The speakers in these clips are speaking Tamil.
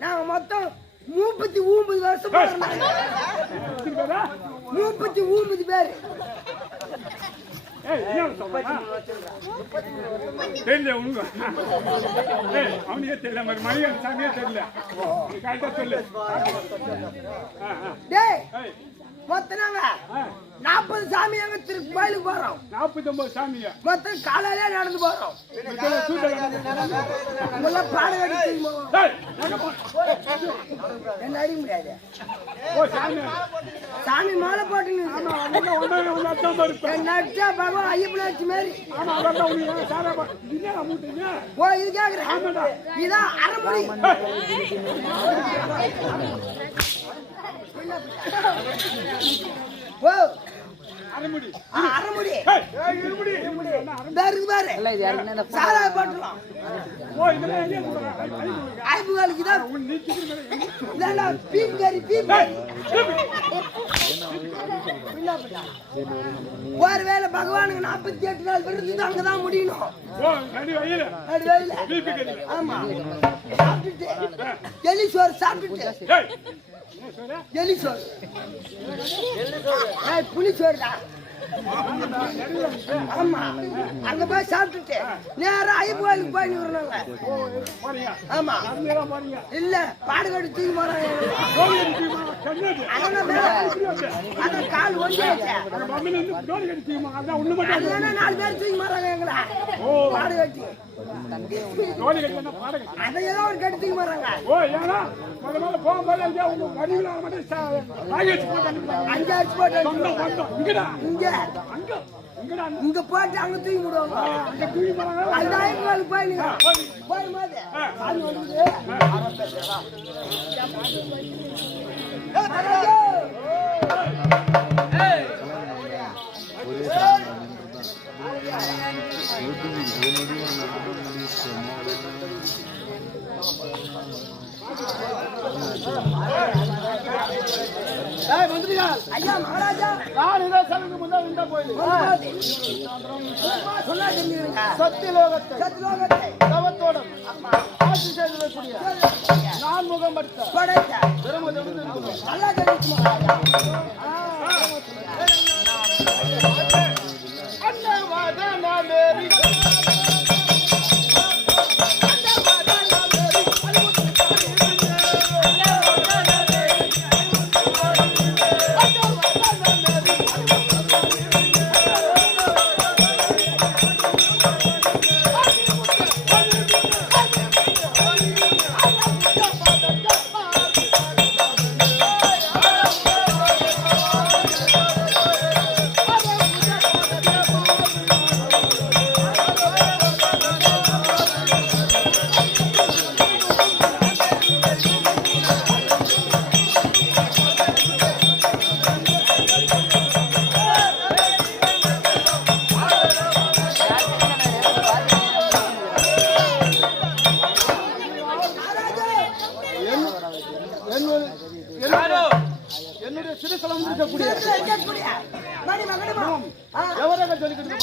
நாங்க மொத்தம் 39 வருஷம் 39 பேர். தெரியல உங்க அவனுக்கே தெரியல மணி சாமியே தெரியல சொல்லு. மொத்தம் நாங்க 40 சாமி நாங்க கோயிலுக்கு போறோம். 49 சாமியா மொத்தம் காலையில நடந்து போறோம். என்ன அடிக்க முடியாது. சாமி மாலை போட்டு நடிச்சா பகவான் ஐயப்பனாச்சு மாதிரி இது கேக்குறேன். இதான் அரைமுடி. அரைமுடி அரைமுடி பாரு சாரா போட்டுலாம். ஓ இதெல்லாம் எங்க கொடுக்குறாங்க ஐபுகளுக்கு தான் உன் நீ கிட்ட இல்ல பீப்கரி ஒருவேளை பகவானுக்கு 48 நாள் விருந்து அங்கதான் முடியணும். ஓ நடி வயிறு பீப்கரி ஆமா சாப்பிட்டுட்டு எலிசோறு சாப்பிட்டுட்டு ஏய் என்ன சொல்ற எலிசோறு புளிசோறுடா. ஆமா அங்க போய் சாப்பிட்டுட்டு நேரம் ஐபுகளுக்கு போய் நிறுவனாங்க. போறியா ஆமா நேரா போறியா இல்ல பாடுகாடு தூக்கி போறாங்க. அதான் கால் ஒன்றே மம்மி வந்து டோல் கடிச்சிமா அதான் ஒண்ணு மட்டும் அதான் 4 பேர் தூக்கி மாறாங்க எங்கள. பாடு கட்டி டோல் கடிச்சா பாட கட்டி அதையெல்லாம் ஒரு கட்டி தூக்கி மாறாங்க. ஓ ஏனா முதல்ல போகும்போது அங்க உங்க வடிவில மட்டும் பாக்கெட் போட்டு 5 அடிச்சு போட்டு வந்தோம் இங்கடா இங்க அங்க இங்கடா இங்க போட்டு அங்க தூக்கி விடுவாங்க. அங்க தூக்கி போறாங்க அந்த ஐபுகளுக்கு போய் நீங்க போகும்போது அது வந்து ஐயா மகாராஜா நான் இத சொல்லுங்க முன்ன இந்த கோயில் சொன்னா தெரிஞ்சுங்க. சத்தியலோகத்தை தவத்தோட ஆட்சி செய்யக்கூடிய நான் முகம் படுத்த படைத்த பிரமதேவன் நல்லா தெரிஞ்சுமா அன்னவாத நாமேரி என்னுடைய சிறுசலம் இருக்கக்கூடிய மணி மகனமா எவரக சொல்லிக்கிட்டு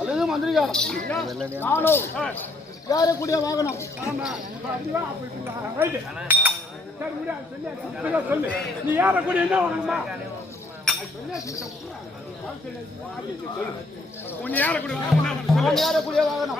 அல்லது மந்திரிகாரம் நானும் ஏறக்கூடிய வாகனம் சொல்லு நீ ஏறக்கூடிய என்ன வாங்கணுமா ஏறக்கூடிய வாகனம்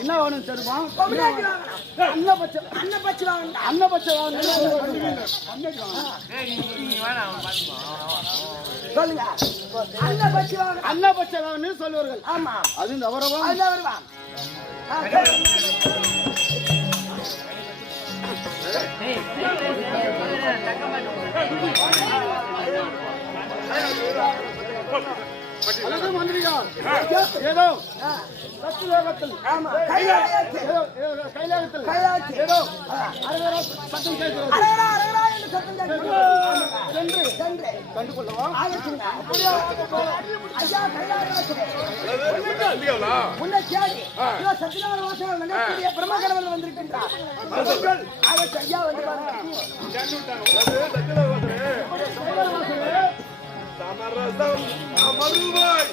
என்ன வாகனம் தெரியுமா அன்னபட்ச சொல்லுங்க. அன்னபட்ச வாகனம் சொல்லுவார்கள். ஆமா அது இந்த அவரவா அல்லது மந்திரிகார் ஏதோ சத்தியலோகத்தில் கைலாயத்தில் ஏதோ சத்தம் கேட்கிறது சென்று கண்டு கொள்ளவா பிரம்மகடவன் வந்திருக்கின்றார். ஐயா வந்து சமரசம் அமருவாய்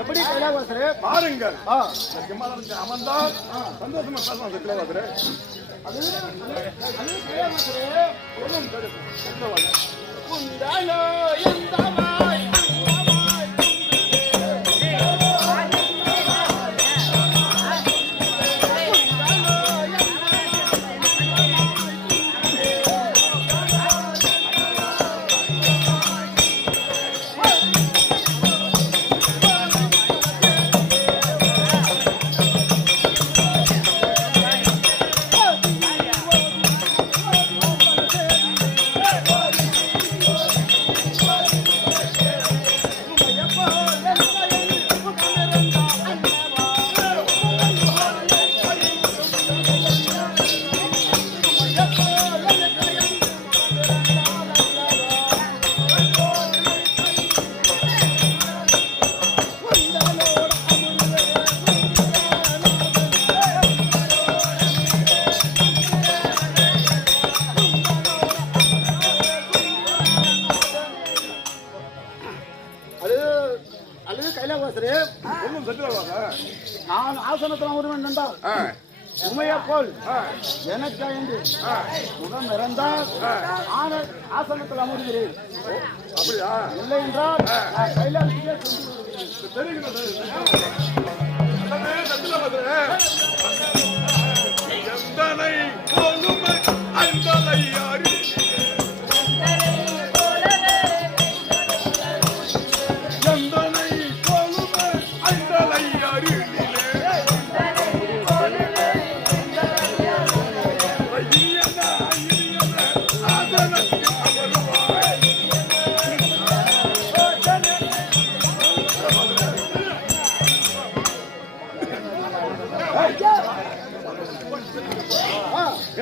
எப்படி கைலாசரே பாருங்கள். அமர்ந்தால் சந்தோஷமா பேசலாம். சத்தியவாசரே அது கைலாசரே உண்டானோ எந்தவாய் நான் ஆசனத்தில் அமர்வேன் என்றால் உமையா போல் எனக்கு முகம் இறந்தால் ஆசனத்தில் அமர்கிறேன். அப்படியா? இல்லை என்றால் கைலாசத்திலே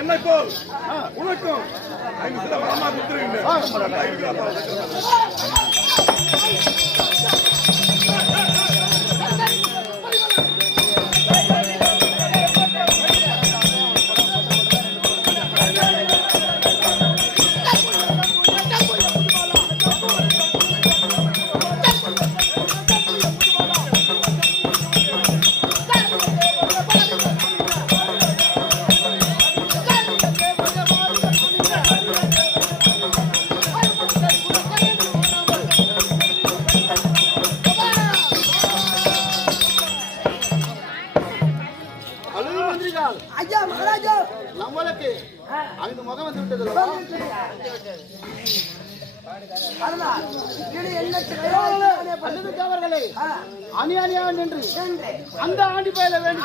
என்னை போல் உனக்கும் 5 சில வரமா கொடுத்துருங்க. ஐயா மகாராஜா நம்மளுக்கு 5 முகம் வந்து விட்டது. அந்த ஆண்டி பயில வேண்டி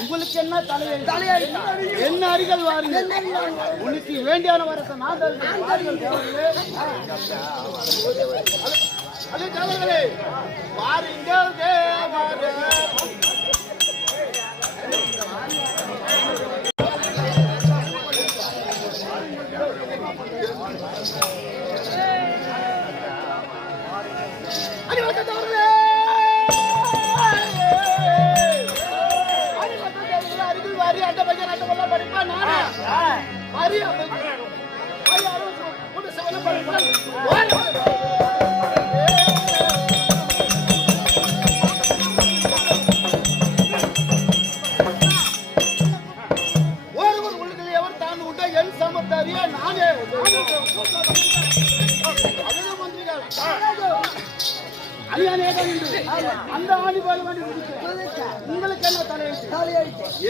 உங்களுக்கு என்ன தலையெழு என்ன அருகில் வாருங்கள். உனக்கு வேண்டியான வரத்தை நான் தேவர்களே வாருங்கள்.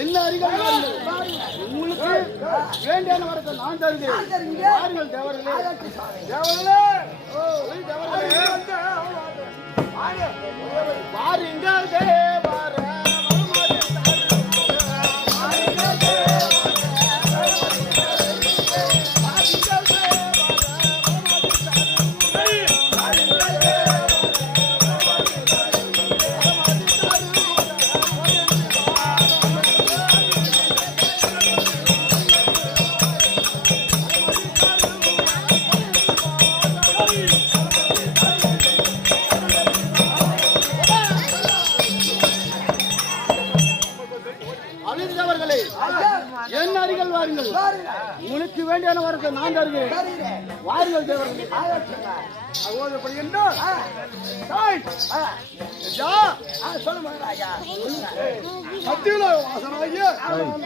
என்ன அருகில் வாருங்கள். உங்களுக்கு வேண்டியான வரத்தை நான் தருகிறேன். வாருங்கள் தேவர்களே. தேவர்களே, வாருங்கள் தேவரே. அறிந்தவர்களே, என் அருகில் வாருங்கள். உங்களுக்கு வேண்டியான வரத்தை நான் தருகிறேன். வாருங்கள் தேவர்களே.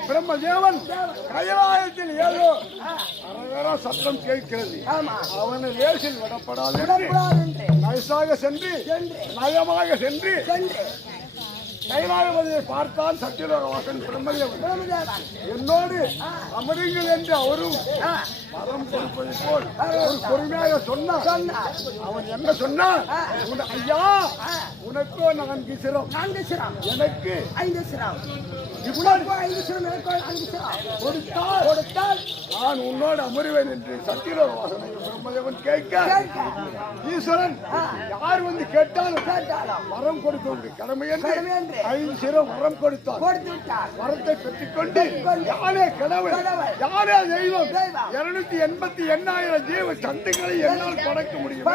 பிரம்மதேவன் கைலாயத்தில் ஏதோ அரகர சத்தம் கேட்கிறது. அவனை லேசில் விடப்படாது. நைசாக சென்று நயமாக சென்று கைலாயபதியை பார்த்தான் சத்தியலோகவாசன் பிரம்மதேவன். என்னோடு அமருங்கள் என்று அவரும் மரம் கொடுப்பதை போல் ஒரு பொறுமையாக சொன்னான். அவன் என்ன சொன்னான்? ஐயா, உனக்கோ 4 சிரம், எனக்கு 5 சிரம். கொடுத்தால் நான் உன்னோடு அமருவேன் என்று சத்தியலோகவாசனை பிரம்மதேவன் கேட்க, ஈஸ்வரன் யார் வந்து கேட்டாலும் மரம் கொடுக்க கடமை என்று 5 சிரம் வரம் கொடுத்தார். வரத்தை பெற்றுக்கொண்டு யாரே கடவுள், யாரே தெய்வம், 288,000 ஜீவ சந்துக்களை என்னால் படைக்க முடியும்.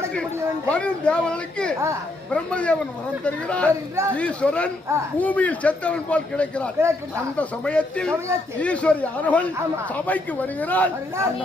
வரும் தேவர்களுக்கு பிரம்மதேவன் வரம் தருகிறார். ஈஸ்வரன் பூமியில் செத்தவன் போல் கிடைக்கிறார். அந்த சமயத்தில் ஈஸ்வரி ஆனவள் சபைக்கு வருகிறார். அந்த